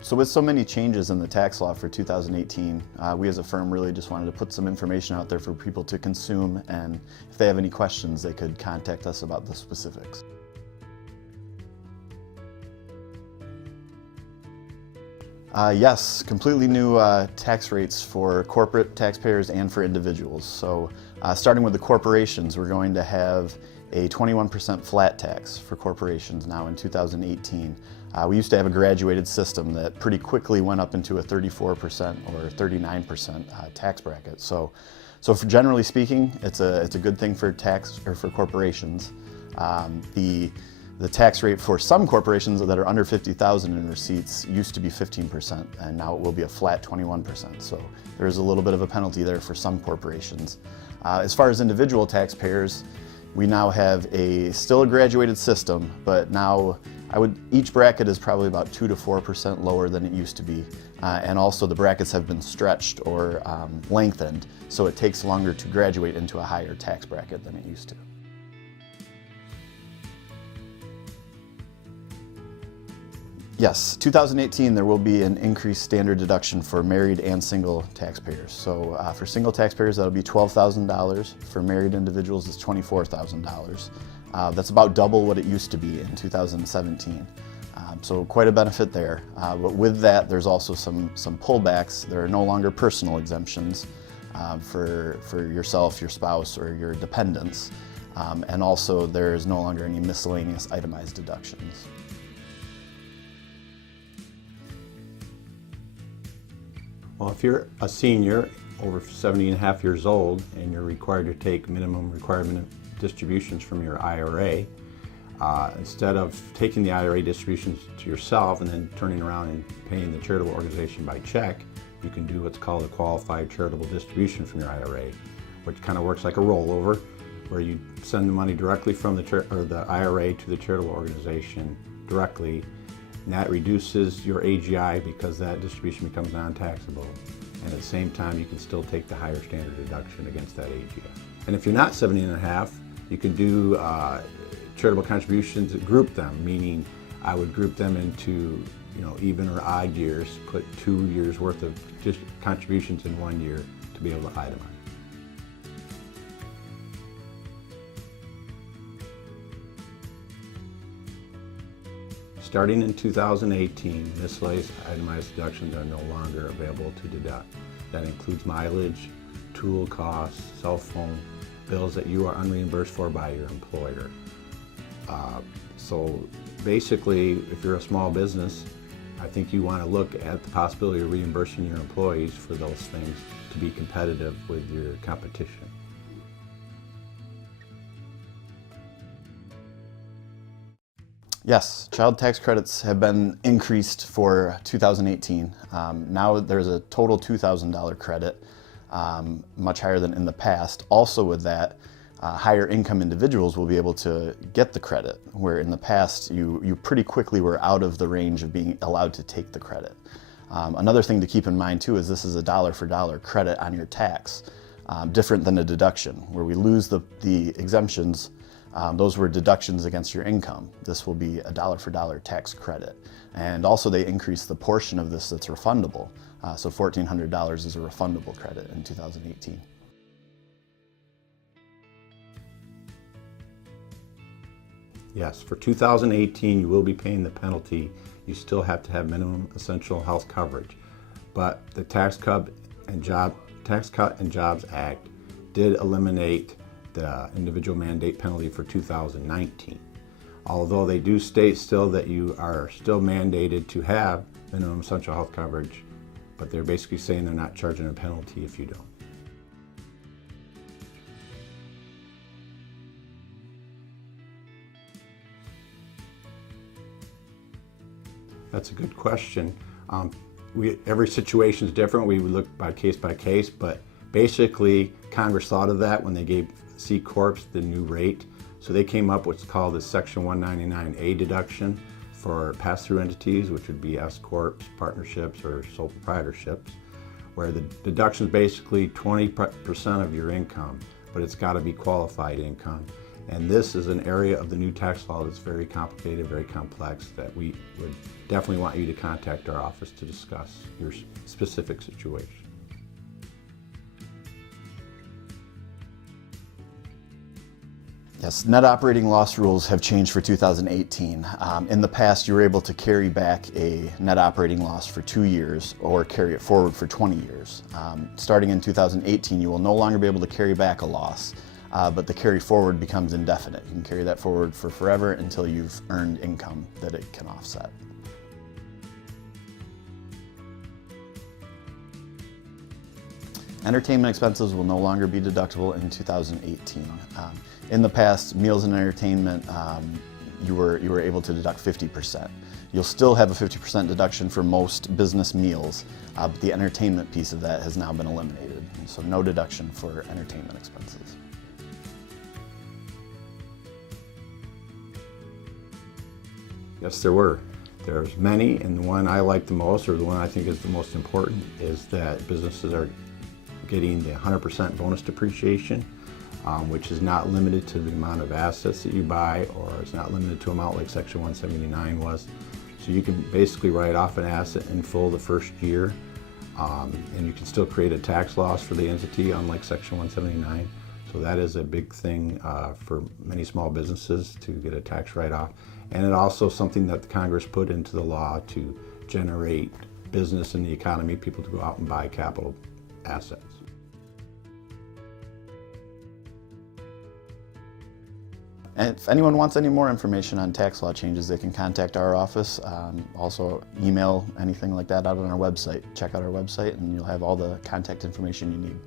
So with so many changes in the tax law for 2018, we as a firm really just wanted to put some information out there for people to consume, and if they have any questions, they could contact us about the specifics. Yes, completely new tax rates for corporate taxpayers and for individuals. So starting with the corporations, we're going to have a 21% flat tax for corporations now in 2018. We used to have a graduated system that pretty quickly went up into a 34% or 39% tax bracket. So generally speaking, it's a good thing for for corporations. The tax rate for some corporations that are under 50,000 in receipts used to be 15%, and now it will be a flat 21%. So there's a little bit of a penalty there for some corporations. As far as individual taxpayers, we now have still a graduated system, but now each bracket is probably about 2 to 4% lower than it used to be. And also the brackets have been stretched or lengthened, so it takes longer to graduate into a higher tax bracket than it used to. Yes, 2018 there will be an increased standard deduction for married and single taxpayers. So for single taxpayers that'll be $12,000, for married individuals it's $24,000. That's about double what it used to be in 2017. So quite a benefit there. But with that there's also some pullbacks. There are no longer personal exemptions for yourself, your spouse, or your dependents. And also there is no longer any miscellaneous itemized deductions. Well, if you're a senior over 70 and a half years old and you're required to take minimum requirement distributions from your IRA, instead of taking the IRA distributions to yourself and then turning around and paying the charitable organization by check, you can do what's called a qualified charitable distribution from your IRA, which kind of works like a rollover, where you send the money directly from the IRA to the charitable organization directly. And that reduces your AGI because that distribution becomes non-taxable. And at the same time, you can still take the higher standard deduction against that AGI. And if you're not 70 and a half, you can do charitable contributions, group them, meaning I would group them into even or odd years, put 2 years worth of just contributions in 1 year to be able to itemize. Starting in 2018, miscellaneous itemized deductions are no longer available to deduct. That includes mileage, tool costs, cell phone, bills that you are unreimbursed for by your employer. So basically, if you're a small business, I think you want to look at the possibility of reimbursing your employees for those things to be competitive with your competition. Yes, child tax credits have been increased for 2018. Now there's a total $2,000 credit, much higher than in the past. Also with that, higher income individuals will be able to get the credit, where in the past you pretty quickly were out of the range of being allowed to take the credit. Another thing to keep in mind too is this is a dollar for dollar credit on your tax, different than a deduction, where we lose the exemptions. Those were deductions against your income. This will be a dollar for dollar tax credit. And also they increased the portion of this that's refundable. So $1,400 is a refundable credit in 2018. Yes, for 2018 you will be paying the penalty. You still have to have minimum essential health coverage. But the Tax Cut and Jobs Act did eliminate the individual mandate penalty for 2019. Although they do state still that you are still mandated to have minimum essential health coverage, but they're basically saying they're not charging a penalty if you don't. That's a good question. Every situation is different. We would look by case, but basically Congress thought of that when they gave C Corps the new rate. So they came up with what's called the Section 199A deduction for pass-through entities, which would be S Corps, partnerships, or sole proprietorships, where the deduction is basically 20% of your income, but it's got to be qualified income. And this is an area of the new tax law that's very complicated, very complex, that we would definitely want you to contact our office to discuss your specific situation. Yes, net operating loss rules have changed for 2018. In the past, you were able to carry back a net operating loss for 2 years or carry it forward for 20 years. Starting in 2018, you will no longer be able to carry back a loss, but the carry forward becomes indefinite. You can carry that forward for forever until you've earned income that it can offset. Entertainment expenses will no longer be deductible in 2018. In the past, meals and entertainment, you were able to deduct 50%. You'll still have a 50% deduction for most business meals, but the entertainment piece of that has now been eliminated. So no deduction for entertainment expenses. Yes, there were. There's many, and the one I like the most, or the one I think is the most important, is that businesses are getting the 100% bonus depreciation, which is not limited to the amount of assets that you buy, or it's not limited to amount like Section 179 was. So you can basically write off an asset in full the first year, and you can still create a tax loss for the entity, unlike Section 179. So that is a big thing for many small businesses to get a tax write-off. And it also something that the Congress put into the law to generate business in the economy, people to go out and buy capital assets. And if anyone wants any more information on tax law changes, they can contact our office. Also email anything like that out on our website. Check out our website and you'll have all the contact information you need.